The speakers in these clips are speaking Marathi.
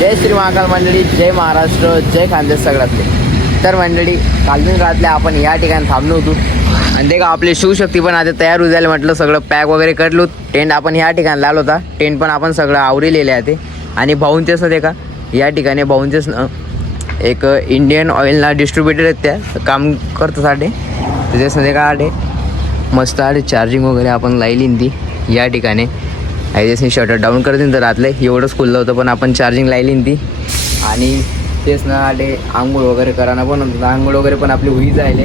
जय श्री महाकाल मंडळी जय महाराष्ट्र जय खानदेश सगळ्यातले. तर मंडळी कालदिन रातले आपण या ठिकाणी थांबलो होतो. आणि ते का आपली शिवशक्ती पण आता तयार होऊ जायला म्हटलं सगळं पॅक वगैरे करलो. टेंट आपण या ठिकाणी लावलो होता. टेंट पण आपण सगळं आवरीलेले आहे ते. आणि भाऊंचेच ते का या ठिकाणी भाऊंचेच न एक इंडियन ऑइलला डिस्ट्रीब्युटर आहेत त्या. काम करतो साठी त्याच्यामध्ये का आडे मस्त आडे चार्जिंग वगैरे आपण लाईली ती. या ठिकाणी. आयजेसनी शटर डाऊन करतील तर रातले एवढंच खुललं होतं पण आपण चार्जिंग लायली न ती. आणि तेच ना आले आंघोळ वगैरे कराना पण होतं. आंघोळ वगैरे पण आपली होई जायले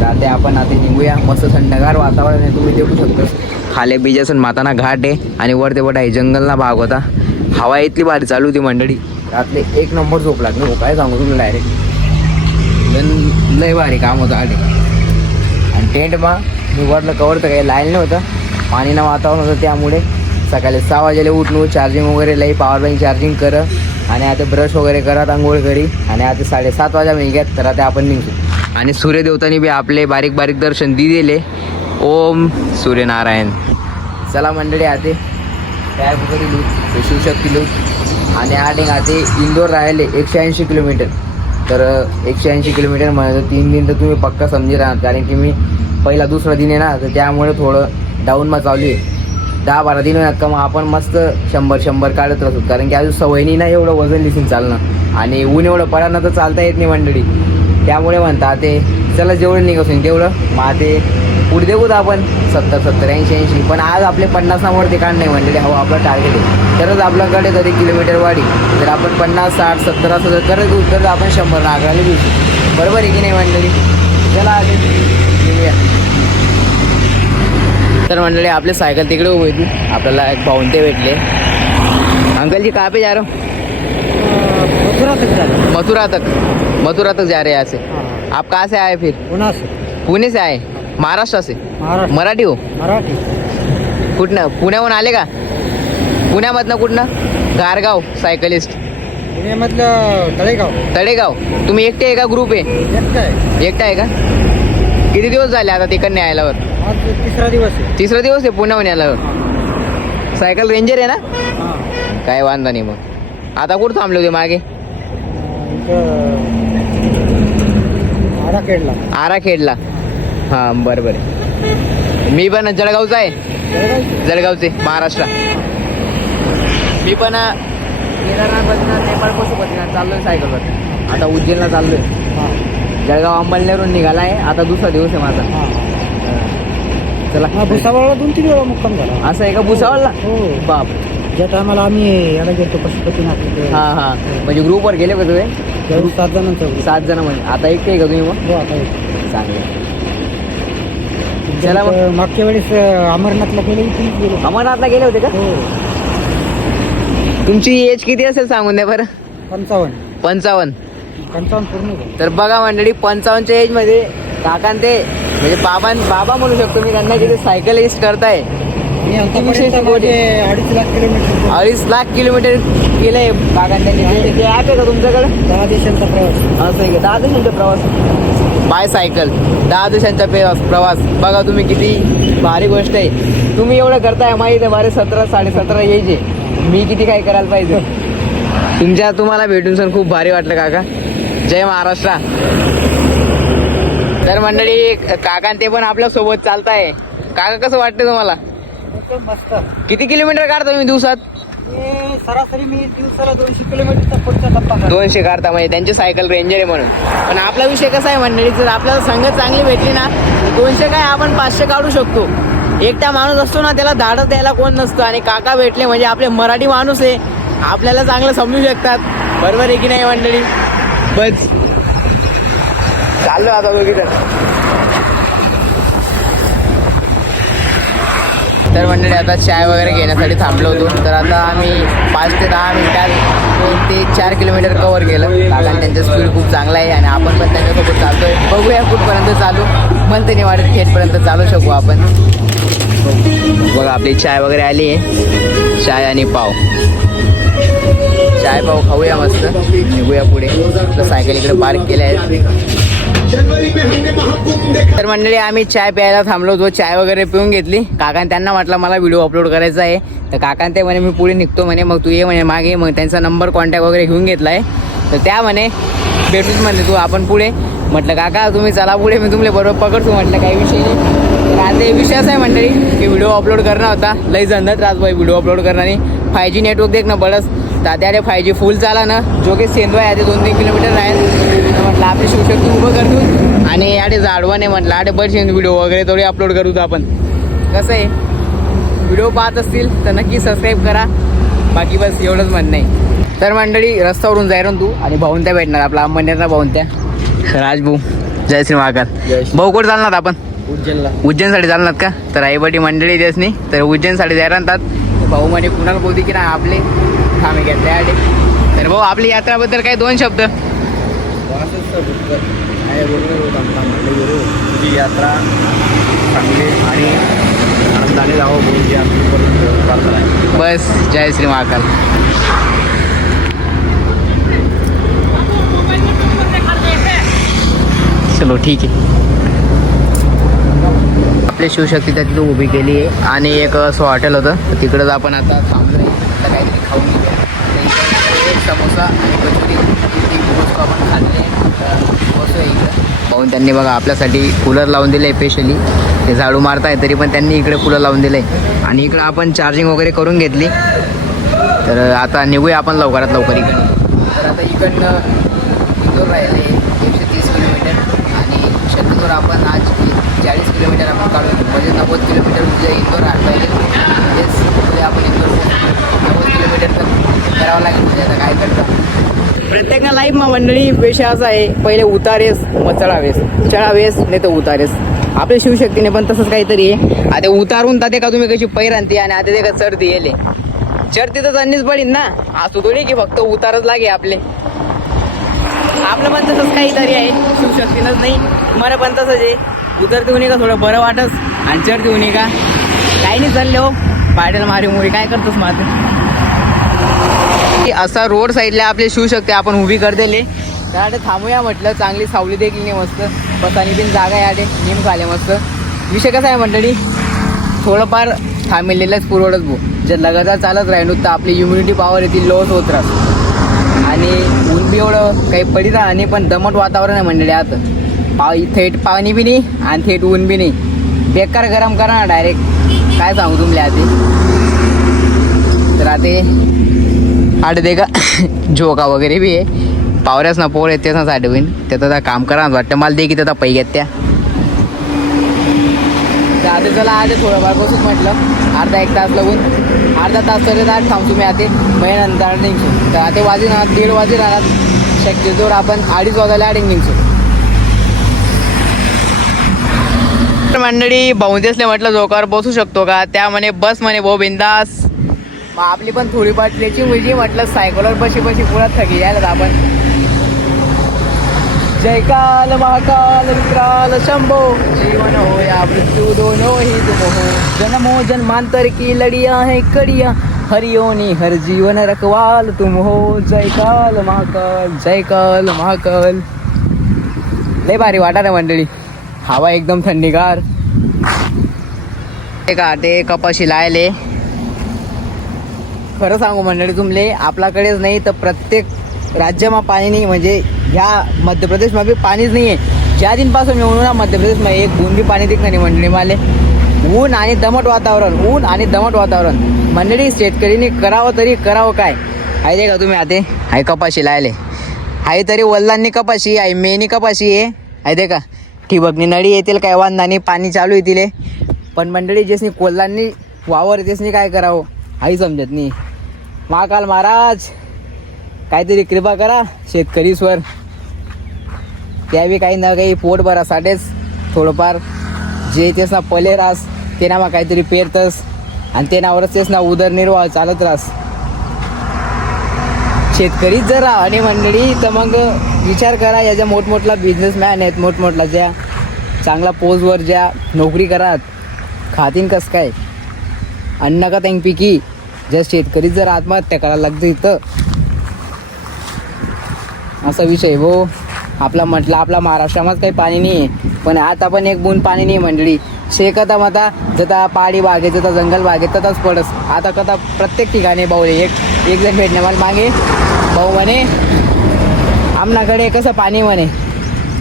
राते आपण आता निघूया. मस्त थंडगार वातावरण आहे तुम्ही देखू शकतो. खाले बीजासन माताना घाट आहे आणि वर ते वट आहे जंगलना भाग होता. हवा इथली भारी चालू होती मंडळी. रातले एक नंबर झोप लागली. हो काय सांगू तुम्ही डायरेक्ट लय भारी काम होतं आले आणि टेंट मा मी वरलं कवर तर काही लायल नव्हतं. पाणीनं वातावरण होतं त्यामुळे. सकाळी सहा वाजेला उठलो चार्जिंग वगैरे लई पॉवर बँक चार्जिंग कर. आणि आता ब्रश वगैरे करत आंघोळ करी आणि आता साडेसात वाजा घ्यात तर आता आपण निघू. आणि सूर्यदेवतांनी बी आपले बारीक बारीक दर्शन दि दिले ओम सूर्यनारायण. चला मंडळी आते. कॅब वगैरे लूट शिवशक्ती लूट आणि आठ आते इंदोर राहिले एकशे ऐंशी किलोमीटर. तर एकशे ऐंशी किलोमीटर म्हणजे तीन दिन तर तुम्ही पक्का समजी राहणार. कारण की मी पहिला दुसरा दिन आहे ना तर त्यामुळे थोडं डाऊन चालू आहे. दहा बारा दिन होणार का मग आपण मस्त शंभर शंभर काढत राहतो. कारण की अजून सवयनी ना एवढं वजन दिसून चालणं. आणि ऊन एवढं पडाना तर चालता येत नाही मंडळी. त्यामुळे म्हणता ते चला जेवढं निघसून तेवढं. मग ते पुढे देऊत आपण सत्तर सत्तर ऐंशी ऐंशी. पण आज आपले पन्नासावर ते काढ नाही मंडळी. हो आपलं टार्गेट आहे. तरच आपल्याकडे जरी किलोमीटर वाढी. जर आपण पन्नास साठ सत्तर असं जर करत तर आपण शंभर नागराला देऊ बरोबर आहे की नाही मंडळी? चला आले तर मंडळी आपले सायकल तिकडे उभी होती आपल्याला एक पाहून ते भेटले. अंकल जी कहाँ पे जा रहे हो? मथुरा तक जाना मथुरा तक मथुरा तक जा रहे हैं हाँ आप कहाँ से आए फिर? पुन्हा से. पुणे से आए? महाराष्ट्र से? महाराष्ट्र. मराठी हो? मराठी. कुठनं? पुण्याहून आले का? पुण्यामधनं कुठनं? गारगाव सायकलिस्ट. पुण्यामधलं तळेगाव. तळेगाव. तुम्ही एकटे आहे का ग्रुप आहे? एकटं आहे. एकटा आहे का? किती दिवस झाले आता तिकडनं यायलावर आज तिसरा दिवस आहे. तिसरा दिवस आहे पुण्याहून सायकल रेंजर आहे ना? हां. काय वांदा नाही मग. आता कुठं थांबले होते मागे? इथं आराखेडला. आराखेडला. हां बरं बरं मी पण जळगावचा आहे? जळगावचे? महाराष्ट्र. मी पण अ, केदारनाथ बद्रीनाथ नेपाळ चाललोय सायकलवर. आता उज्जैनला चाललोय. हां. जळगाव अंबलनेरून निघाला आहे आता दुसरा दिवस आहे माझा. हां. चला. हा भुसावळला दोन तीन वेळा मुक्काम झाला. असं आहे का? भुसावळला? हो. बाप. ज्या टायमाला आम्ही याला गेलो पशुपतीनाथ तिथे, हा हा. म्हणजे ग्रुपवर गेले का तुम्ही? त्यावेळी सात जणांचा group. सात जण म्हणजे. आता एकटे आहे का तुम्ही मग? हो आता एक. चांगलं चला मग. तर मागच्या वेळेस अं, अमरनाथला गेले अमरनाथला गेले होते का? हो. तुमची एज किती असेल सांगून द्या बरं? पंचावन्न. पंचावन्न. पंचावन्न पूर्ण झाले. तर बघा मंडळी पंचावन्नच्या एजमध्ये काकान ते म्हणजे बाबा बाबा म्हणू शकतो मी त्यांना किती सायकलिस्ट करताय विशेष गोष्ट. अडीच लाख किलोमीटर अडीच लाख किलोमीटर केलंय काकान त्यांनी ते- ऍप आहे का तुमच्याकडे? दहा देशांचा प्रवास. असं आहे का? दहा दिवसांचा प्रवास. By cycle. दहा दिवसांचा प्रवास. प्रवास बघा तुम्ही किती भारी गोष्ट आहे. तुम्ही एवढं करताय माहिती आहे बारे सतरा साडे सतरा यायचे. मी किती काय करायला पाहिजे? तुमच्या तुम्हाला भेटून सण खूप भारी वाटलं काका. जय महाराष्ट्र. तर मंडळी काका ते पण आपल्यासोबत चालताय. काका कसं वाटतं तुम्हाला? मस्त. किती किलोमीटर काढता तुम्ही दिवसात? सरासरी मी दिवसाला दोनशे किलोमीटरचा पुढचा टप्पा. दोनशे काढता म्हणजे त्यांची सायकल रेंजर आहे म्हणून. पण आपला विषय कसा आहे मंडळी जर आपल्याला संगत चांगली भेटली ना दोनशे काय आपण पाचशे काढू शकतो. एकटा माणूस असतो ना त्याला धाडस द्यायला कोण नसतं. आणि काका भेटले म्हणजे आपले मराठी माणूस आहे. आपल्याला चांगलं समजू शकतात. बरोबर आहे की नाही मंडळी? बस. चाललो आता दोघी तर मंडळी आता चाय वगैरे घेण्यासाठी थांबलो होतो. तर आता आम्ही पाच ते दहा मिनिटात दोन ते चार किलोमीटर कवर केलं. कारण त्यांचा स्पीड खूप चांगला आहे आणि आपण पण त्यांच्यासोबत चालतोय. बघूया कुठपर्यंत चालू. मन नाही वाटत खेटपर्यंत चालू शकू आपण. बघा आपली चाय वगैरे आली आहे. चाय आणि पाव. चाय पाव खाऊया मस्त. निघूया पुढे. सायकल इकडे पार्क केल्या. आहेत तर मंडळी आम्ही चाय प्यायला थांबलो होतो. चाय वगैरे पिऊन घेतली. काकाने त्यांना म्हटलं मला व्हिडिओ अपलोड करायचा आहे. तर काकान ते म्हणे मी पुढे निघतो म्हणे. मग तू ये म्हणे मागे. मग त्यांचा नंबर कॉन्टॅक्ट वगैरे घेऊन घेतला आहे तर त्या म्हणे भेटूच म्हणले तू. आपण पुढे. म्हटलं काका तुम्ही चला पुढे. मी तुमले बरोबर पकडतो. म्हटलं काही विषय नाही. तर आता विषय असा आहे मंडळी की व्हिडिओ अपलोड करणार होता. लई जंदत राहत भाई व्हिडिओ अपलोड करणारी. फाय जी नेटवर्क देख ना बडस तात्याने फाय जी फुल चाला ना जो की सेंदवा आहे ते दोन तीन किलोमीटर आहे तर म्हटलं आपली शिवशक्ती उभं करतो आणि याडे झाडवाने म्हटलं आडे बडशे व्हिडिओ वगैरे थोडी अपलोड करू आपण कसं? आहे व्हिडिओ पाहत असतील तर नक्की सबस्क्राईब करा। बाकी बस एवढंच म्हणणं आहे. तर मंडळी रस्त्यावरून जाय तू आणि भाऊन त्या भेटणार आपला अंबनेरला भाऊन त्या राजभाऊ जय श्री महाकाल भाऊ कुठे चालणार आपण? उज्जैनला. उज्जैनसाठी चालणार का? तर आईबाटी मंडळी देस नाही तर उज्जैनसाठी जाय राहतात तर भाऊ म्हणे कुणाला बोलते की नाही आपले. थांबे घेतले आडे तर भाऊ आपली यात्राबद्दल काय दोन शब्द? तुझी यात्रा चांगली आणि आनंदाने जावं बोलून आमच्यापर्यंत बस जय श्री महाकाल. चलो ठीक आहे. आपली शिवशक्ती त्या तिथं उभी केली आहे. आणि एक असं हॉटेल होतं. तर तिकडंच आपण आता थांबलो काहीतरी खाऊन घेऊया समोसा आणि कचोरी. आपण खाल्ले बसू इकडं. पाहून त्यांनी बघा आपल्यासाठी कूलर लावून दिलं आहे स्पेशली ते झाडू मारताय तरी पण त्यांनी इकडे कूलर लावून दिलं आहे आणि इकडं आपण चार्जिंग वगैरे करून घेतली. तर आता निघूया आपण लवकरात लवकर इकडे तर आता इकडनं राहिले एकशे तीस किलोमीटर आणि शक्यतोवर आपण आज चाळीस किलोमीटर आपण काढू म्हणजे नव्वद किलोमीटर म्हणजे इंदोर हात पाहिजे म्हणजेच पुढे आपण इंदोर नव्वद किलोमीटर तर करावं लागेल म्हणजे आता काय करतं? लाईफ मग मंडळी पेशा असा आहे पहिले उतारेस मग चढावेस. चढावेस नाही तर उतारेस. आपल्या शिवशक्तीने पण तसंच काहीतरी आहे. आता उतारून ते का तुम्ही कशी पैर आणते आणि आता ते का चढती येले? चढती तर त्यांनीच पडीन ना. असू थोडी की फक्त उतारच लागे आपले. आपलं पण तसंच काहीतरी आहे. शिवशक्तीनंच नाही. मला पण तसंच आहे. उतरते होणे का थोडं बरं वाटस? आणि चढते होणे का? काही नाही चालले हो. पायडल मारी मोरी. काय करतोस माझं असा रोड साईडला आपले शिवू शकते. आपण उभी कर दिले त्यासाठी थांबूया म्हटलं. चांगली सावली देखील नाही मस्त. बसानी बिन जागा याडे नेम झाले मस्त. विषय कसा आहे मंडळी थोडंफार थांबलेलंच पुरवडत भाऊ जर लगातार चालत राहिलो तर आपली इम्युनिटी पॉवर येते लॉस होत राहत. आणि ऊन बी एवढं काही पडी राहा नाही पण दमट वातावरण आहे मंडळी आता. पा थेट पाणी बी नाही आणि थेट ऊन बी नाही. बेकार गरम करा ना डायरेक्ट काय सांगू तुमले आधी? तर आता आठ दे का झोका वगैरे बी आहे. पावऱ्याच ना पोर येते ना साठ होईन त्याचं आता काम करा वाटतं. मला दे की त्याचा पै घेत त्या आता चला आधी थोडंफार बसून म्हटलं. अर्धा एक तास लागून. अर्धा तास तरी आठ थांबतो मी आता महिन्यानंतर निघतो. तर आता वाजे ना दीड वाजे राहणार. शक्यतोवर आपण अडीच वाजायला आडीच निघतो मंडळी बहुतेसले म्हटलं जोकार बसू शकतो का? त्या म्हणे बस म्हणे भाऊ बिंदास. मग आपली पण थोडीफार ट्रेचिंग होईल म्हटलं सायकलवर बशी बशी पुढे थकी यायला आपण. जय काल महाकाल विक्राल शंभो. जीवन हो या मृत्यू दोनों ही तुम हो. जन्मो जन्मांतर की लड़िया है कड़िया हरिओनी हर जीवन रखवाल तुम हो. जय काल महाकाल जय काल महाकाल. लय भारी वाटा रे मंडळी. हवा एकदम थंडीगार. ते का ते कपाशी लायले. खरं सांगू मंडळी तुमले आपल्याकडेच नाही तर प्रत्येक राज्यमा पाणी नाही म्हणजे ह्या मध्य प्रदेशमा बी पाणीच नाही आहे ज्या दिनपासून मी म्हणून ना मध्य प्रदेशमा एक बूंद पाणी देत नाही मंडळी माले. ऊन आणि दमट वातावरण ऊन आणि दमट वातावरण. मंडळी शेतकरीने करावं तरी करावं काय? आहे का तुम्ही आते? आहे कपाशी लायले. आहे तरी वल्लांनी कपाशी आहे मेनी कपाशी आहे. आहे का? ठिबकनी नळी येतील काय वांदानी पाणी चालू येतील पण मंडळी जेसनी कोल्हांनी वावर तेसनी काय करावं? आई समजत नाही. महाकाल महाराज काहीतरी कृपा करा शेतकरीसवर त्या बी काही ना काही पोट भरासाठीच थोडंफार जे तेच ना पले रास ते ना मग काहीतरी पेरतस आणि ते नावरच तेच ना उदरनिर्वाह चालत रास. शेतकरीच जर आणि मंडळी तर मग विचार करा याच्या मोठमोठला बिझनेसमॅन आहेत मोठमोठला ज्या चांगला पोजवर ज्या नोकरी करात खातीन कस काय? अन्न का त्यांग पिकी? जर शेतकरीच जर आत्महत्या करायला लागते इथं. असा विषय भो आपला म्हटलं आपला महाराष्ट्रामध्ये काही पाणी नाही आहे पण आता पण एक बून पाणी नाही मंडळी. शेकता मता जता पहाडी बागेत जता जंगल बागेत तथाच पडस. आता कथा प्रत्येक ठिकाणी भाऊ एक एक जण भेटणे मला मागे. भाऊ म्हणे आमनाकडे कसं पाणी म्हणे?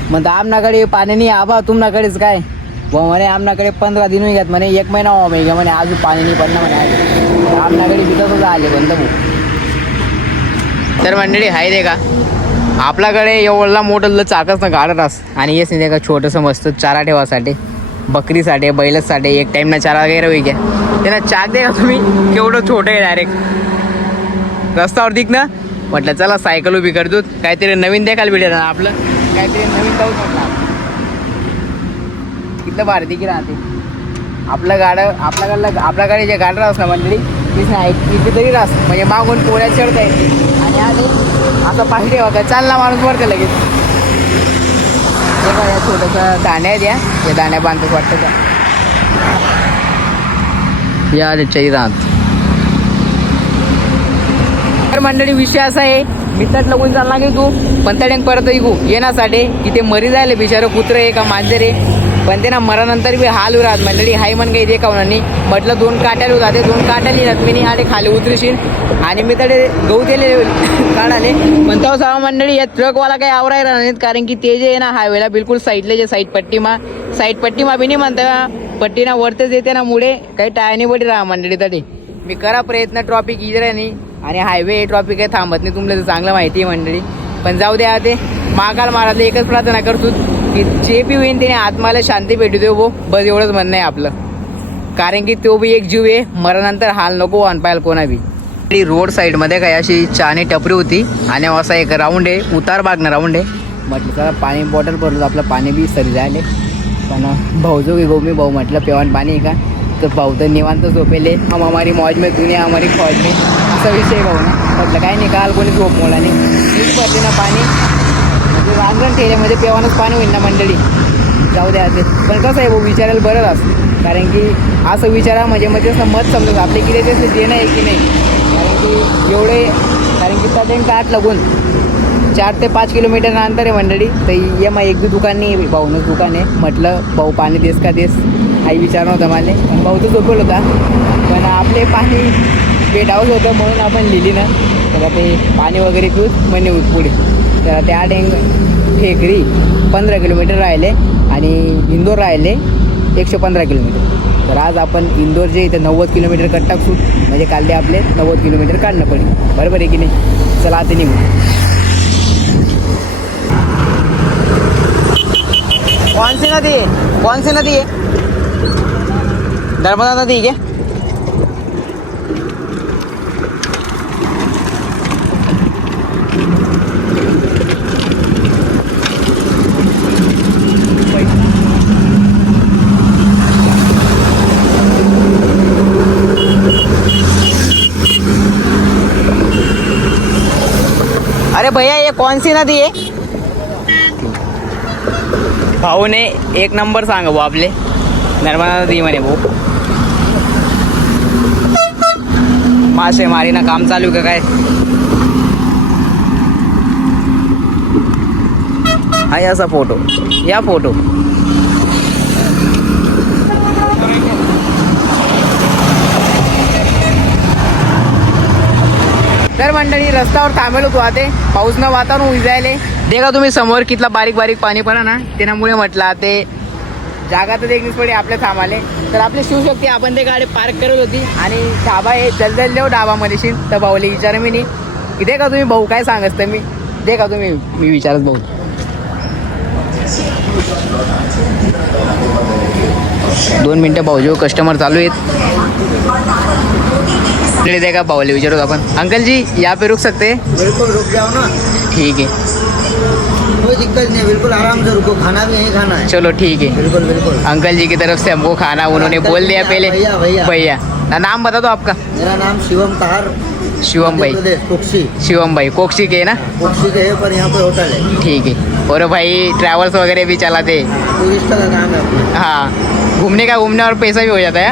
म्हणतं आमनाकडे पाणी नाही आबा तुमनाकडेच काय? भाऊ म्हणे आमनाकडे पंधरा दिन घ्यात म्हणे एक महिना व्हा म्हणजे म्हणे अजून पाणी नाही पडणं म्हणे आमनाकडे तिथंच आले बंद भाऊ. तर मंडळी हाय दे का? आपल्याकडे एवढला मोठं चाकच ना गाडत अस आणि येस नाही का छोटंसं मस्त चारा ठेवासाठी बकरीसाठी बैलचसाठी एक टाईम ना चारा वगैरे होई घ्या. त्यांना चाक दे का तुम्ही? केवढं छोटं आहे डायरेक्ट रस्त्यावर दिख ना. म्हटलं चला सायकल उभी करतो काहीतरी नवीन देखाल भेटेल ना आपलं. काहीतरी नवीन जाऊ म्हटलं कितलं भारी देखील राहते. आपलं गाडं आपल्याकडलं आपल्याकडे जे गाडं असतं मंडळी तीच नाही कितीतरी रास म्हणजे मागून पोळ्या चढता येते. आणि आधी असं पाहिजे बघा का चालला माणूस वरते लगेच. हे बघा या छोटंसं दाण्या द्या या. दाण्या बांधत वाटतं का या चैरात तर मंडळी विषय असा आहे मित्रात लगून चालला की तू पण त्या परत ऐकू येण्यासाठी की ते मरी जायला बिचारं कुत्र आहे का मांजर आहे पण ते ना मरानंतर बी हाल राहत मंडळी हाय म्हण काही देखा नाही. म्हटलं दोन काट्याला जाते दोन काट्याली ना मी आले खाली उतरशील. आणि मी तडे गहू दिले काढाले. पण तो सहा मंडळी या ट्रकवाला काही आवरायला नाहीत कारण की ते जे आहे ना हायवेला बिलकुल साईडले जे साईड पट्टीमा साईड पट्टीमा बी नाही म्हणता पट्टीना वरतेच येते ना मुळे काही टायनी बडी राहा मंडळी तडे मी करा प्रयत्न ट्रॉफिक इजरायनी आणि हायवे ट्रॉफिक आहे थांबत नाही. तुम्हाला तर चांगलं माहिती आहे मंडळी. पण जाऊ द्या ते. महाकाल महाराजला एकच प्रार्थना करतो की जे बी होईन त्याने आत्माला शांती भेटू देऊ भो बस एवढंच म्हणणं आहे आपलं. कारण की तो बी एक जीव आहे. मरानंतर हाल नको अनपायल पाहायला कोणा बी. ती रोड साईडमध्ये काय अशी चहाने टपरी होती. आणि असा एक राऊंड आहे. उतार बागणं राऊंड आहे. म्हटलं चला पाणी बॉटल भरलो. आपलं पाणी बी सरी झाले. पण भाऊजो की गो मी भाऊ. म्हटलं पेवान पाणी आहे का? तर भाऊ तर निवांत झोपेले. हम हमारी मौज में दुनिया हमारी फौज में. असा विषय भाऊ ना. म्हटलं काय नाही काल कोणी झोप मोला नाही मीच पडते ना पाणी. म्हणजे रांगण ठेल्यामध्ये पेवानच पाणी होईल ना मंडळी. जाऊ द्या ते पण कसं आहे भाऊ विचारायला बरंच असतं. कारण की असं विचारा म्हणजे मग त्याचं मत समजत आपले किती ते देणं आहे की नाही. कारण की एवढे कारण की सध्या गाठ लागून चार ते पाच किलोमीटर अंतर आहे मंडळी. तर ये मग एक बी दुकान नाही भाऊनंच दुकान आहे. म्हटलं भाऊ पाणी देस का देस? आई विचार नव्हता मला. पण भाऊ तर झोपेल होता. पण आपले पाणी बेडावच होतं म्हणून आपण लिहिली ना. तर ते पाणी वगैरे पिऊत म्हणे नेऊत पुढे. तर त्या डेंग फेकरी पंधरा किलोमीटर राहिले आणि इंदोर राहिले एकशे पंधरा किलोमीटर. तर आज आपण इंदोर जे इथं नव्वद किलोमीटर कट टाकू. म्हणजे काल ते आपले नव्वद किलोमीटर काढणं पडेल. बरोबर आहे की नाही? चला आता निघू. कौन सी नदी? है कौन सी नदी? है नर्मदा नदी क्या अरे भैया ये कौन सी नदी है? भाऊ ने एक नंबर सांग भाऊ आपले। नर्मदा नदी म्हणे भाऊ। मासे मारीना काम चालू का काय? हा असा फोटो. या फोटो. तर मंडळी रस्त्यावर थांबेल होतो आते पाऊस न वातावरण उजायले देखा तुम्ही समोर कितला बारीक बारीक पाणी पडा ना. त्यामुळे म्हटलं ते जागा तर देखणीच पडे आपल्या थांबाले. तर आपली शिवशक्ती आपण ते गाडी पार्क करत होती. आणि ढाबा आहे जलजल देऊ ढाबामध्ये शिन तर भाऊले विचार मी नाही. की दे का तुम्ही भाऊ काय सांगत तर मी? दे का तुम्ही? मी विचारत भाऊ. दोन मिनटं भाऊ जो कस्टमर चालू आहेत. ले देगा भाऊले विचारू आपण. अंकल जी यहाँ पे रुक सकते? हैं बिल्कुल रुक जाओ ना. ठीक है कोई दिक्कत नहीं बिल्कुल आराम से रुको खाना भी यहीं खाना है। चलो ठीक है। बिल्कुल बिल्कुल। अंकल जी की तरफ़ से हमको खाना उन्होंने बोल दिया पहले। भैया, भैया। ना नाम बता दो आपका। मेरा नाम शिवम कहार शिवम भाई। कुक्सी। शिवम भाई कोक्सी के है ना? कुक्सी के है पर यहाँ पे होटल है। ठीक है। और भाई ट्रैवल्स वगैरह भी चलाते टूरिस्ट का काम है हाँ। घूमने का घूमने और पैसा भी हो जाता है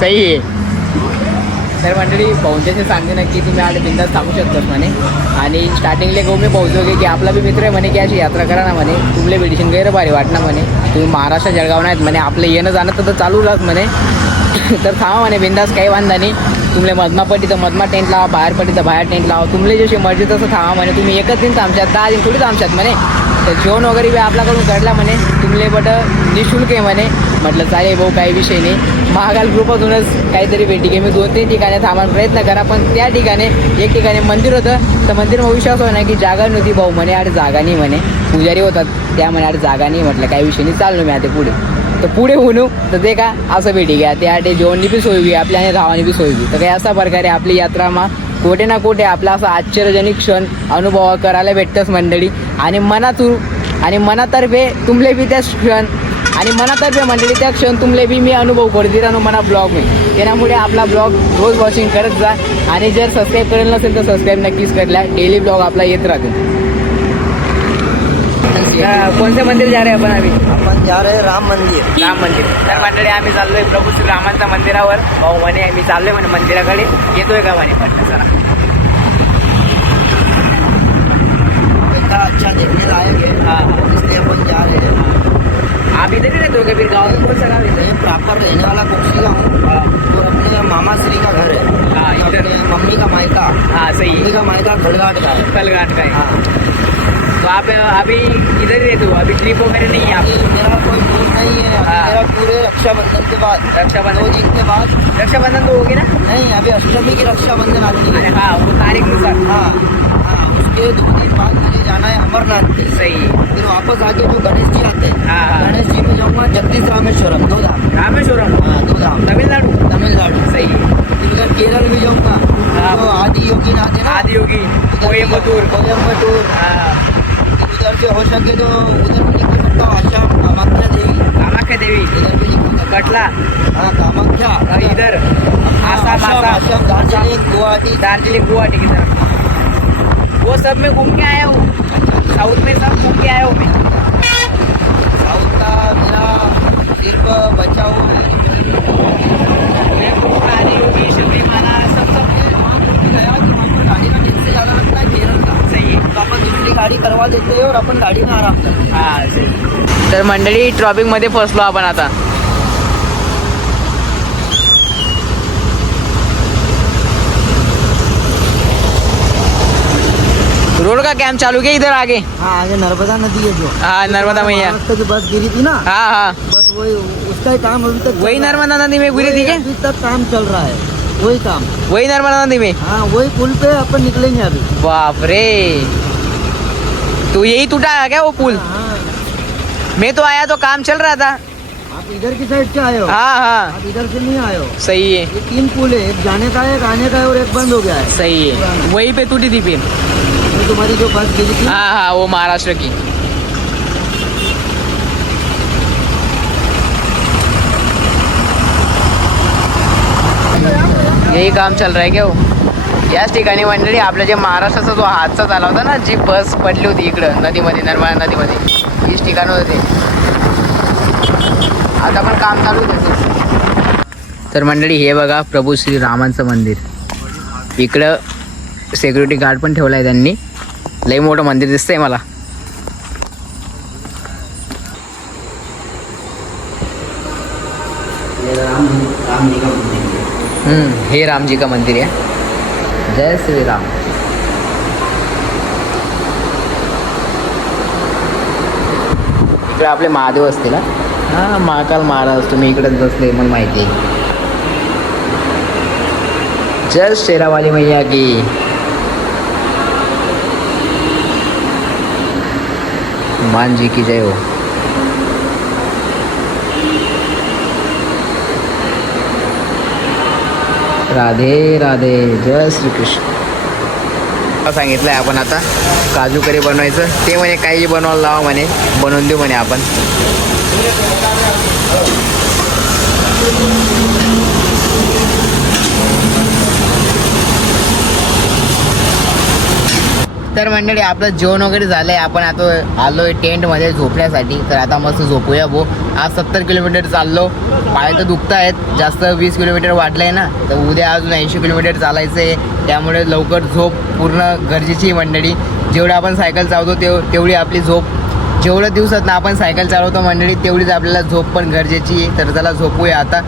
सही है। तर मंडळी भाऊंच्याशी सांगते नक्की तुम्ही आले बिंदास सांगू शकतात म्हणे. आणि स्टार्टिंगले गो मी पोहोचलो की आपला बी मित्र आहे म्हणे की अशी यात्रा करा ना म्हणे. तुमले मेडिसिन गैर भारी वाटणार म्हणे. तुम्ही महाराष्ट्र जळगाव नाहीत म्हणे. आपलं येणं जाणं तर चालू राहत म्हणे. तर थांबा म्हणे बिंदास काही वांधा नाही. तुमले मधमा तर मधमा टेंट लावा बाहेर पट्टी तर बाहेर टेंट लावा. तुमले जशी मर्जी तसं थांबा म्हणे. तुम्ही एकच दिन थांबशात दहा दिन थोडी थांबशात म्हणे. तर जेवण वगैरे बी आपल्याकडून घडला म्हणे. तुमले बट निशुल्क आहे म्हणे. म्हटलं चालेल भाऊ काही विषय नाही. महागाल ग्रुपातूनच काहीतरी भेटी घे. मी दोन तीन ठिकाणी थांबायला प्रयत्न करा पण त्या ठिकाणी एक ठिकाणी मंदिर होतं. तर मंदिर मग विश्वास होता की जागा नव्हती भाऊ म्हणे आणि जागा नाही म्हणे. पुजारी होतात त्या म्हणे आणि जागा नाही. म्हटलं काही विषय नाही चाललो मी आता पुढे. तर पुढे होणू तर ते का असं भेटी घ्या. त्या जेवणनी बी सोयी घ्या आपल्या आणि राहावानी बी सोयी तर काही अशा प्रकारे आपली यात्रा मा कुठे ना कुठे आपला असा आश्चर्यजनक क्षण अनुभव करायला भेटतंच मंडळी. आणि मनातून आणि मनातर्फे तुमले बी त्या क्षण आणि मनातर्फे मंडळी त्या क्षण तुमले बी मी अनुभव करते राहणू मना ब्लॉग मी. त्यामुळे आपला ब्लॉग रोज वॉचिंग करत जा. आणि जर सबस्क्राईब करेल नसेल तर सबस्क्राईब नक्कीच करला डेली ब्लॉग आपला येत राहतो. कोणते मंदिर जा रे आपण आम्ही आपण जा रहे राम मंदिर। राम मंदिर. तर मंडळी आम्ही चाललोय प्रभू श्री रामांच्या मंदिरावर. भाऊ म्हणे मी चाललोय म्हणे मंदिराकडे. येतोय का म्हणे? म्हटलं चला. अच्छा देखने लायक है. इसलिए अपन जा रहे हैं आप इधर ही रहते हो क्या फिर गाँव में कौन सा गाँव है ये प्रॉपर रहने वाला कुर्सी का और अपने मामा श्री का घर है हाँ, इधर। मम्मी का मायका? हाँ सही मम्मी का मायका? खड़घाट का है कलघाट का है हाँ. तो आप अभी इधर ही रहते हो? अभी ट्रिप वगैरह नहीं है आप? मेरा कोई दोस्त नहीं है। हाँ। मेरा पूरे रक्षाबंधन के बाद। दो रक्षाबंधन दिन के बाद। रक्षाबंधन तो होगी ना? नहीं अभी अष्टमी की रक्षाबंधन आती है। हाँ वो तारीख अनुसार हाँ। हाँ। उसके दो दिन बाद मुझे जाना है अमरनाथ। की सही। फिर वापस आके जो गणेश जी आते हैं हाँ, हाँ। गणेश जी में जाऊँगा जगदीश रामेश्वरम दो धाम। रामेश्वरम? हाँ दो धाम। तमिलनाडु? तमिलनाडु। सही। है फिर उधर केरल भी जाऊँगा। आदि योगी नाथ है ना आदि योगी कोयम्बतूर कोयम्बटूर हाँ, हो सके तो उधर भी निकल सकता हूँ कामाख्या देवी. कामाख्या देवी. इधर भी सकता कटला. हूँ। हाँ कामाख्या इधर आसाम आसाम दार्जिलिंग गुवाहाटी. दार्जिलिंग गुवाहाटी की तरफ. वो सब में घूम के आया हूँ. साउथ में सब घूम के आया हूँ मैं. साउथ का मेरा सिर्फ बचा हुआ है। मैं आदि योगी शबरीमाला सब सब. वहाँ घूम के गया कि वहाँ पर गाड़ी का ज़्यादा लगता है केरल का। है तो अपन दूसरी गाड़ी करवा देते हैं और अपन गाड़ी में आराम करते. हैं तर मंडळी ट्रॉपिकमध्ये फसलो आपण आता. रोड का कैंप चालू किया इधर आगे. हाँ आगे नर्मदा नदी है जो. हाँ नर्मदा मैया. की बस गिरी थी ना? हाँ हाँ. बस वही उसका ही काम अभी तक वही। नर्मदा नदी में गिरी थी क्या? अभी तक काम चल रहा है. वही काम. वही नर्मदा नदी में? हाँ वही पुल पे अपन निकलेंगे अभी. बाप रे! तो यही टूटा है क्या वो पुल? हाँ मैं तो आया तो काम चल रहा था। आप इधर की साइड से आए हो? हाँ हाँ। आप इधर से नहीं आए हो? सही है। ये तीन पुल है एक जाने का है एक आने का है और एक बंद हो गया है। सही है। वहीं पे टूटी थी फिर। तो तुम्हारी जो बस गिरी थी। हाँ हाँ वो महाराष्ट्र की। यही काम चल रहा है क्या वो? याच ठिकाणी मंडळी आपला जे महाराष्ट्राचा जो हादसा झाला होता ना जी बस पडली होती इकडं नदीमध्ये नर्मदा नदीमध्ये. हीच ठिकाण होते. आता पण काम चालू आहे तर मंडळी हे बघा प्रभू श्री रामांचं मंदिर. इकडं सिक्युरिटी गार्ड पण ठेवला आहे त्यांनी. लई मोठं मंदिर दिसतंय मला. राम राम जी का मंदिर हे रामजी का मंदिर आहे. जय श्री राम इकडे आपले महादेव असतील हा? हां महाकाल महाराज तुम्ही इकडेच बसले मला माहिती आहे. जय शेरावाली मैया की. हनुमान जी की जय हो. राधे राधे जय श्रीकृष्ण. सांगितलं आहे आपण आता. काजू करी बनवायचं. ते म्हणे काही बनवायला लावा म्हणे. बनवून देऊ म्हणे आपण. तर मंडळी आपलं जेवण वगैरे झालं आहे आपण आता आलोय आहे टेंटमध्ये झोपण्यासाठी. तर आता मस्त झोपूया भो. आज सत्तर किलोमीटर चाललो. पाय तर दुखत आहेत जास्त वीस किलोमीटर वाढलंय ना. तर उद्या अजून ऐंशी किलोमीटर चालायचं आहे त्यामुळे लवकर झोप पूर्ण गरजेची मंडळी. जेवढं आपण सायकल चालवतो तेव तेवढी आपली झोप. जेवढं दिवसात ना आपण सायकल चालवतो मंडळी तेवढीच आपल्याला झोप पण गरजेची आहे. तर त्याला झोपूया आता.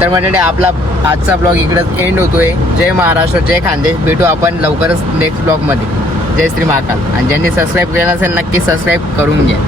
तर मंडळी आपला आजचा ब्लॉग इकडंच एंड होतोय. जय महाराष्ट्र जय खानदेश. भेटू आपण लवकरच नेक्स्ट ब्लॉगमध्ये जय श्री महाकाल. आणि ज्यांनी सबस्क्राईब केलं नसेल नक्की सबस्क्राईब करून घ्या.